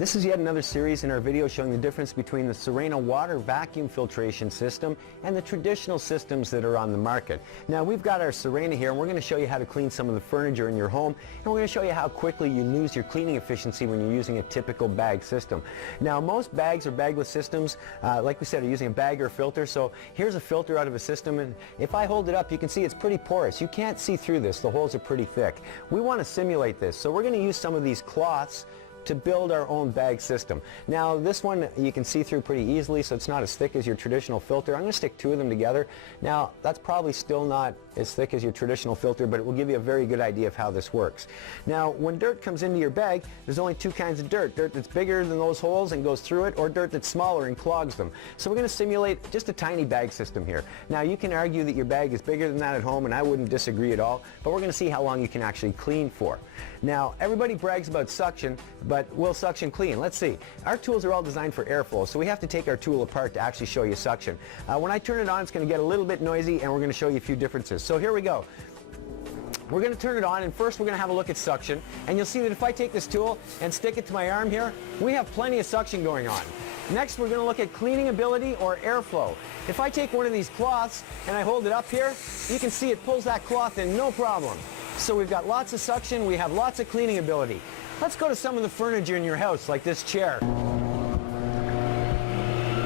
This is yet another series in our video showing the difference between the Sirena water vacuum filtration system and the traditional systems that are on the market. Now we've got our Sirena here and we're going to show you how to clean some of the furniture in your home, and we're going to show you how quickly you lose your cleaning efficiency when you're using a typical bag system. Now most bags or bagless systems, like we said, are using a bag or a filter. So here's a filter out of a system, and if I hold it up you can see it's pretty porous. You can't see through this. The holes are pretty thick. We want to simulate this, so we're going to use some of these cloths to build our own bag system. Now this one you can see through pretty easily, so it's not as thick as your traditional filter. I'm going to stick two of them together. Now that's probably still not as thick as your traditional filter, but it will give you a very good idea of how this works. Now when dirt comes into your bag, there's only two kinds of dirt. Dirt that's bigger than those holes and goes through it, or dirt that's smaller and clogs them. So we're going to simulate just a tiny bag system here. Now you can argue that your bag is bigger than that at home, and I wouldn't disagree at all, but we're going to see how long you can actually clean for. Now everybody brags about suction, but will suction clean? Let's see. Our tools are all designed for airflow, so we have to take our tool apart to actually show you suction. When I turn it on, it's going to get a little bit noisy, and we're going to show you a few differences. So here we go. We're going to turn it on, and first we're going to have a look at suction, and you'll see that if I take this tool and stick it to my arm here, we have plenty of suction going on. Next we're going to look at cleaning ability or airflow. If I take one of these cloths and I hold it up here, you can see it pulls that cloth in no problem. So we've got lots of suction, we have lots of cleaning ability. Let's go to some of the furniture in your house, like this chair.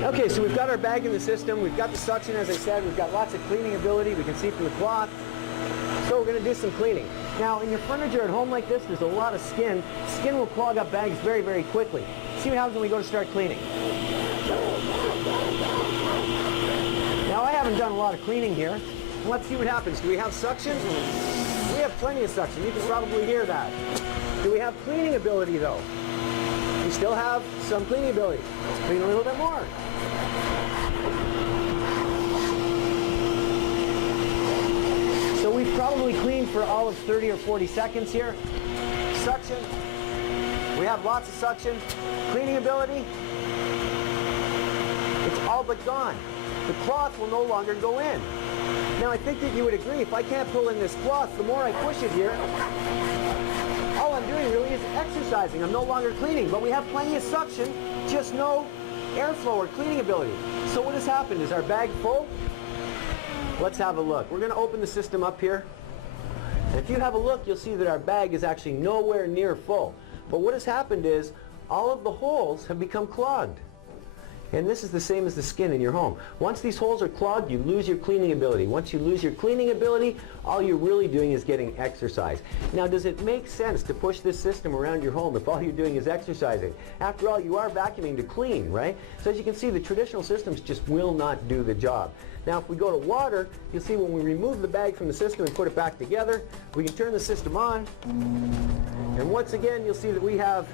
Okay, so we've got our bag in the system, we've got the suction, as I said, we've got lots of cleaning ability, we can see from the cloth. So we're going to do some cleaning. Now in your furniture at home like this, there's a lot of skin. Skin will clog up bags very, very quickly. See what happens when we go to start cleaning. Now I haven't done a lot of cleaning here. Let's see what happens. Do we have suction? We have plenty of suction. You can probably hear that. Do we have cleaning ability though? We still have some cleaning ability. Let's clean a little bit more. So we've probably cleaned for all of 30 or 40 seconds here. Suction. We have lots of suction. Cleaning ability. It's all but gone. The cloth will no longer go in. Now I think that you would agree, if I can't pull in this cloth, the more I push it here, all I'm doing really is exercising. I'm no longer cleaning, but we have plenty of suction, just no airflow or cleaning ability. So what has happened? Is our bag full? Let's have a look. We're going to open the system up here. And if you have a look, you'll see that our bag is actually nowhere near full. But what has happened is all of the holes have become clogged. And this is the same as the skin in your home. Once these holes are clogged, you lose your cleaning ability. Once you lose your cleaning ability, all you're really doing is getting exercise. Now, does it make sense to push this system around your home if all you're doing is exercising? After all, you are vacuuming to clean, right? So as you can see, the traditional systems just will not do the job. Now, if we go to water, you'll see when we remove the bag from the system and put it back together, we can turn the system on. And once again, you'll see that we have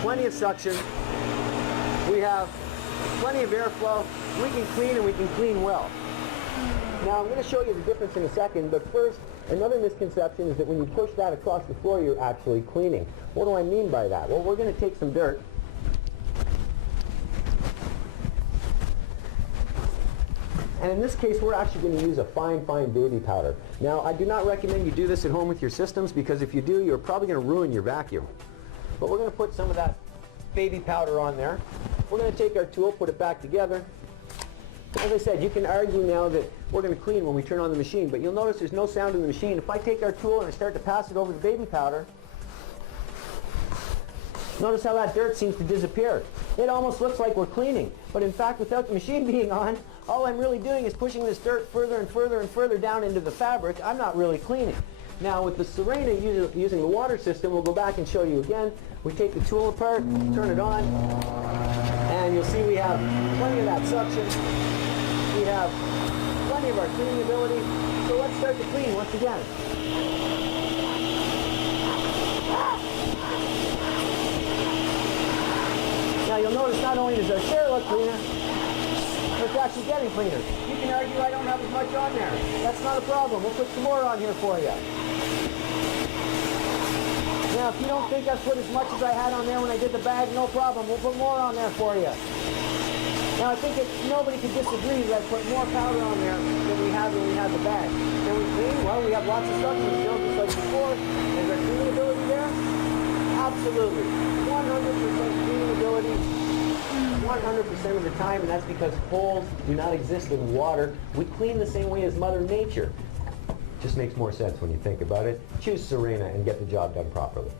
plenty of suction. We have plenty of airflow. We can clean, and we can clean well. Now I'm going to show you the difference in a second, but first, another misconception is that when you push that across the floor, you're actually cleaning. What do I mean by that? Well, we're going to take some dirt. And in this case, we're actually going to use a fine, fine baby powder. Now, I do not recommend you do this at home with your systems, because if you do, you're probably going to ruin your vacuum. But we're going to put some of that baby powder on there. We're going to take our tool, put it back together. As I said, you can argue now that we're going to clean when we turn on the machine, but you'll notice there's no sound in the machine. If I take our tool and I start to pass it over the baby powder, notice how that dirt seems to disappear. It almost looks like we're cleaning, but in fact, without the machine being on, all I'm really doing is pushing this dirt further and further and further down into the fabric. I'm not really cleaning. Now with the Sirena using the water system, we'll go back and show you again. We take the tool apart, turn it on, and you'll see we have plenty of that suction. We have plenty of our cleaning ability. So let's start to clean once again. Now you'll notice not only does our chair look cleaner, but it's actually getting cleaner. You can argue I don't have as much on there. That's not a problem. We'll put some more on here for you. Now, if you don't think I've put as much as I had on there when I did the bag, no problem. We'll put more on there for you. Now, I think that nobody can disagree that I put more powder on there than we had when we had the bag. Can we clean? Well, we have lots of suction still, just like before. Is there cleaning ability there? Absolutely. 100% 100% of the time, and that's because holes do not exist in water. We clean the same way as Mother Nature. Just makes more sense when you think about it. Choose Sirena and get the job done properly.